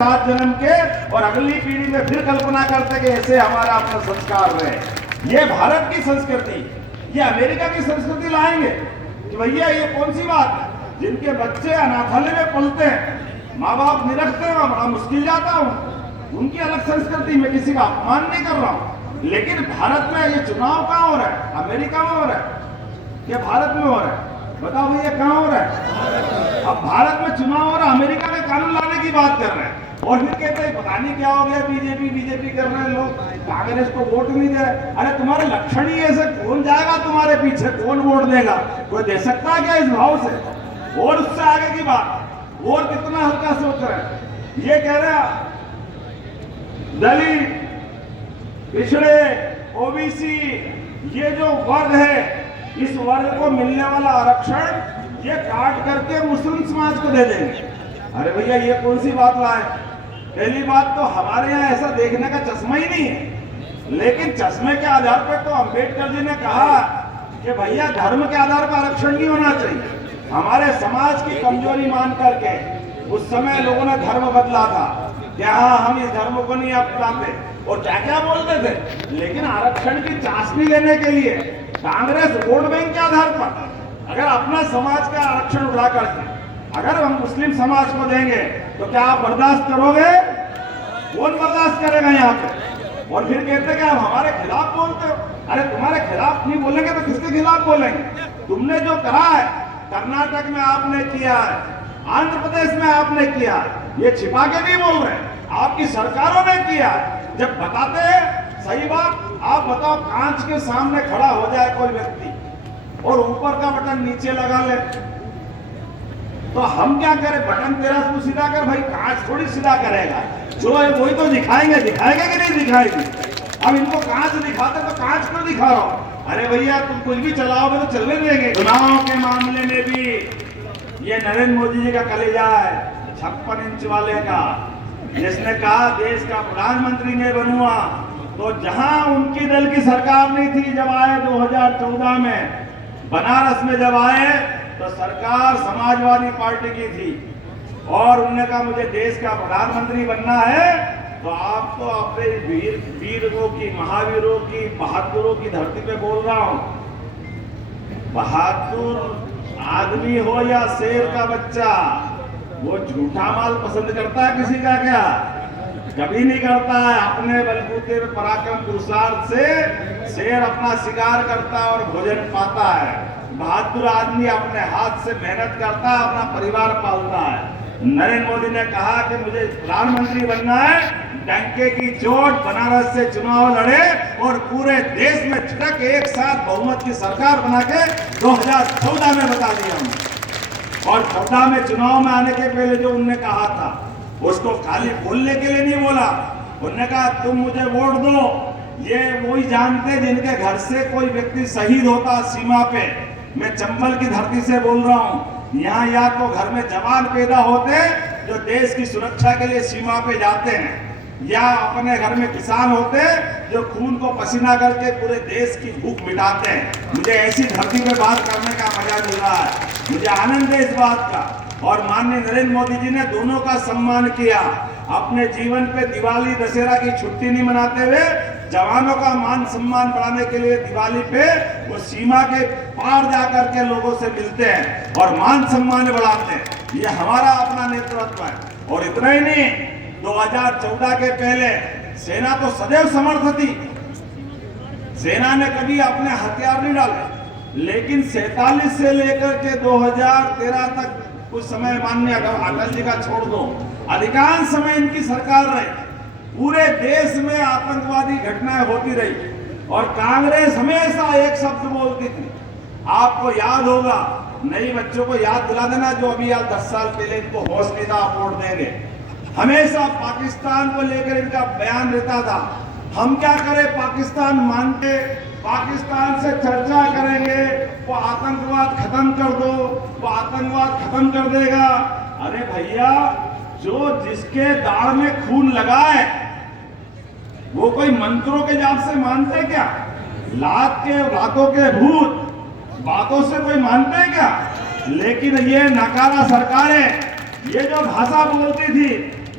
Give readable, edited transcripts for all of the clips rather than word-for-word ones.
सात जन्म के और अगली पीढ़ी में फिर कल्पना करते कि ऐसे हमारा अपना संस्कार रहे। ये भारत की संस्कृति, ये अमेरिका की संस्कृति लाएंगे कि भैया ये कौन सी बात है। जिनके बच्चे अनाथालय में पलते हैं, माँ बाप निरखते हैं, बड़ा मुश्किल जाता हूँ। उनकी अलग संस्कृति में किसी का अपमान नहीं कर रहा हूँ, लेकिन भारत में ये चुनाव कहाँ हो रहा है? अमेरिका में हो रहा है या भारत में हो रहा है? बताओ भैया कहाँ हो रहा है? अब भारत में चुनाव हो रहा है, अमेरिका में कानून लाने की बात कर रहे हैं और फिर कहते हैं पता नहीं क्या हो गया, बीजेपी कर रहे हैं लोग, कांग्रेस को वोट नहीं दे रहे। अरे तुम्हारे लक्षण ही ऐसे, कौन जाएगा तुम्हारे पीछे, कौन वोट देगा? कोई दे सकता है क्या इस भाव से? और उससे आगे की बात, और कितना हल्का सोच रहे हैं। ये कह रहे हैं दलित, पिछड़े, ओबीसी, ये जो वर्ग है, इस वर्ग को मिलने वाला आरक्षण ये काट करके मुस्लिम समाज को दे देंगे। अरे भैया ये कौन सी बात लाए? पहली बात तो हमारे यहाँ ऐसा देखने का चश्मा ही नहीं है, लेकिन चश्मे के आधार पर तो अंबेडकर जी ने कहा कि भैया धर्म के आधार पर आरक्षण नहीं होना चाहिए। हमारे समाज की कमजोरी मान करके उस समय लोगों ने धर्म बदला था कि हाँ हम इस धर्म को नहीं अपनाते और क्या क्या बोलते थे। लेकिन आरक्षण की चाशनी लेने के लिए कांग्रेस वोट बैंक के आधार पर अगर अपना समाज का आरक्षण उठा करके अगर हम मुस्लिम समाज को देंगे तो क्या आप बर्दाश्त करोगे? कौन बर्दाश्त करेगा यहाँ पे? और फिर कहते हैं कि आप हमारे खिलाफ बोलते हो। अरे तुम्हारे खिलाफ नहीं बोलेंगे तो किसके खिलाफ बोलेंगे? तुमने जो करा है, कर्नाटक में आपने किया है, आंध्र प्रदेश में आपने किया है, ये छिपा के नहीं बोल रहे, आपकी सरकारों ने किया है। जब बताते हैं सही बात, आप बताओ, कांच के सामने खड़ा हो जाए कोई व्यक्ति और ऊपर का बटन नीचे लगा ले तो हम क्या करें? बटन तेरा तू सीधा कर भाई, कांच थोड़ी सीधा करेगा। जो है वही तो दिखाएंगे कि नहीं दिखाएंगे? अब इनको कांच दिखाते तो कांच क्यों दिखा रहा हूं? अरे भैया तुम कुछ भी चलाओगे तो चलने देंगे। चुनाव के मामले में भी ये नरेंद्र मोदी जी का कलेजा है, 56 इंच वाले का, जिसने कहा देश का प्रधानमंत्री मैं बनूंगा। तो जहां उनकी दल की सरकार नहीं थी, जब आए 2014 में बनारस में जब आए तो सरकार समाजवादी पार्टी की थी और उन्होंने कहा मुझे देश का प्रधानमंत्री बनना है। तो आप तो अपने वीरों की, महावीरों की, बहादुरों की धरती पे बोल रहा हूं। बहादुर आदमी हो या शेर का बच्चा, वो झूठा माल पसंद करता है किसी का? क्या कभी नहीं करता है। अपने बलबूते में पराक्रम पुरुषार्थ से शेर अपना शिकार करता है और भोजन पाता है। बहादुर आदमी अपने हाथ से मेहनत करता है, अपना परिवार पालता है। नरेंद्र मोदी ने कहा कि मुझे प्रधानमंत्री बनना है, डंके की चोट बनारस से चुनाव लड़े और पूरे देश में झटक एक साथ बहुमत की सरकार बना के 2014 में बता दिया हमने। और 14 में चुनाव में आने के पहले जो उनने कहा था उसको खाली बोलने के लिए नहीं बोला। उन्होंने कहा तुम मुझे वोट दो। ये वही जानते जिनके घर से कोई व्यक्ति शहीद होता सीमा पे। मैं चंबल की धरती से बोल रहा हूँ। यहाँ या तो घर में जवान पैदा होते जो देश की सुरक्षा के लिए सीमा पे जाते हैं, या अपने घर में किसान होते जो खून को पसीना करके पूरे देश की भूख मिटाते हैं। मुझे ऐसी धरती पे बात करने का मजा मिल रहा है, मुझे आनंद है इस बात का। और माननीय नरेंद्र मोदी जी ने दोनों का सम्मान किया। अपने जीवन पे दिवाली दशहरा की छुट्टी नहीं मनाते हुए जवानों का मान सम्मान बढ़ाने के लिए दिवाली पे वो सीमा के पार जाकर के लोगों से मिलते हैं और मान सम्मान बढ़ाते हैं। ये हमारा अपना नेतृत्व है। और इतना ही नहीं, 2014 के पहले सेना तो सदैव समर्थ थी, सेना ने कभी अपने हथियार नहीं डाले। लेकिन 47 से लेकर के 2013 तक कुछ समय माननीय अटल जी का छोड़ दो, अधिकांश समय इनकी सरकार रही। पूरे देश में आतंकवादी घटनाएं होती रही और कांग्रेस हमेशा एक शब्द बोलती थी। आपको याद होगा, नई बच्चों को याद दिला देना जो अभी याद 10 साल पहले इनको होश नहीं था, वोट देंगे। हमेशा पाकिस्तान को लेकर इनका बयान रहता था, हम क्या करें, पाकिस्तान मानते, पाकिस्तान से चर्चा करेंगे, वो आतंकवाद खत्म कर दो, वो आतंकवाद खत्म कर देगा। अरे भैया, जो जिसके दाढ़ में खून लगा है वो कोई मंत्रों के जाप से मानते क्या? लातों के भूत बातों से कोई मानते हैं क्या? लेकिन ये नकारा सरकारें ये जो भाषा बोलती थी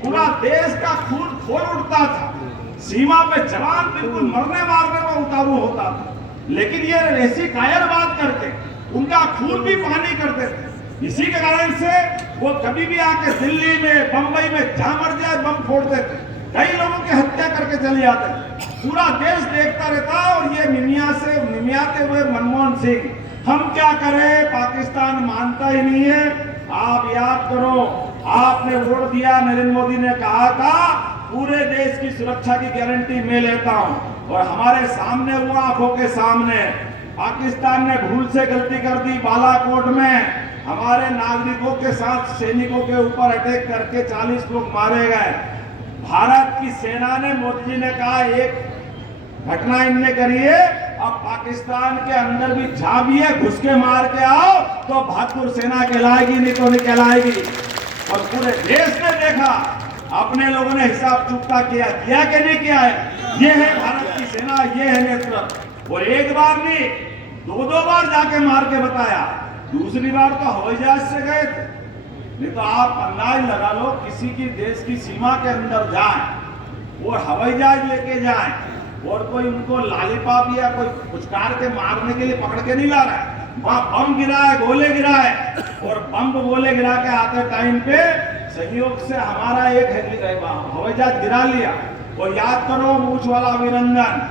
पूरा देश का खून खोल उठता था, सीमा पे जवान बिल्कुल मरने मारने में उतारू होता था, लेकिन ये ऐसी कायर बात करके उनका खून भी पानी करते थे। इसी के कारण से वो कभी भी आके दिल्ली में, बंबई में जहां मर जाए बम फोड़ते थे, कई लोगों की हत्या करके चले जाते थे। पूरा देश देखता रहता। और ये निमियाते हुए मनमोहन सिंह, हम क्या करें, पाकिस्तान मानता ही नहीं है। आप याद करो, आपने वोट दिया, नरेंद्र मोदी ने कहा था पूरे देश की सुरक्षा की गारंटी मैं लेता हूं, और हमारे सामने हुआ, आंखों के सामने पाकिस्तान ने भूल से गलती कर दी। बालाकोट में हमारे नागरिकों के साथ सैनिकों के ऊपर अटैक करके 40 लोग मारे गए। भारत की सेना ने, मोदी जी ने कहा एक घटना इनने करी है, अब पाकिस्तान के अंदर भी झांपिए, घुस के मार के आओ तो बहादुर सेना कहलाएगी, नहीं तो नहीं कहलाएगी। और पूरे देश ने देखा, अपने लोगों ने हिसाब चुकता किया कि नहीं किया है। ये है भारत की सेना, ये है नेतृत्व। और एक बार नहीं, दो बार जाके मार के बताया। दूसरी बार तो हवाई जहाज से गए थे। नहीं तो आप अंदाज लगा लो, किसी की देश की सीमा के अंदर जाए और हवाई जहाज लेके जाए, और कोई उनको लालीपाप या कोई पुचकार के मारने के लिए पकड़ के नहीं ला रहा है। वहां बम गिरा है, गोले गिरा है, और बम गोले गिरा के आते टाइम पे सहयोग से हमारा एक हवाई जहाज गिरा लिया। और याद करो मूछ वाला अभिनंदन,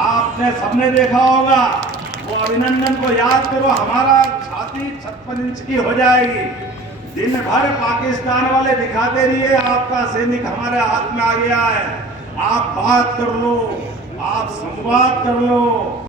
आपने सबने देखा होगा, वो अभिनंदन को याद करो। हमारा छाती 56 इंच की हो जाएगी। दिन भर पाकिस्तान वाले दिखाते रहिए आपका सैनिक हमारे हाथ में आ गया है। आप बात कर लो, आप संवाद कर लो।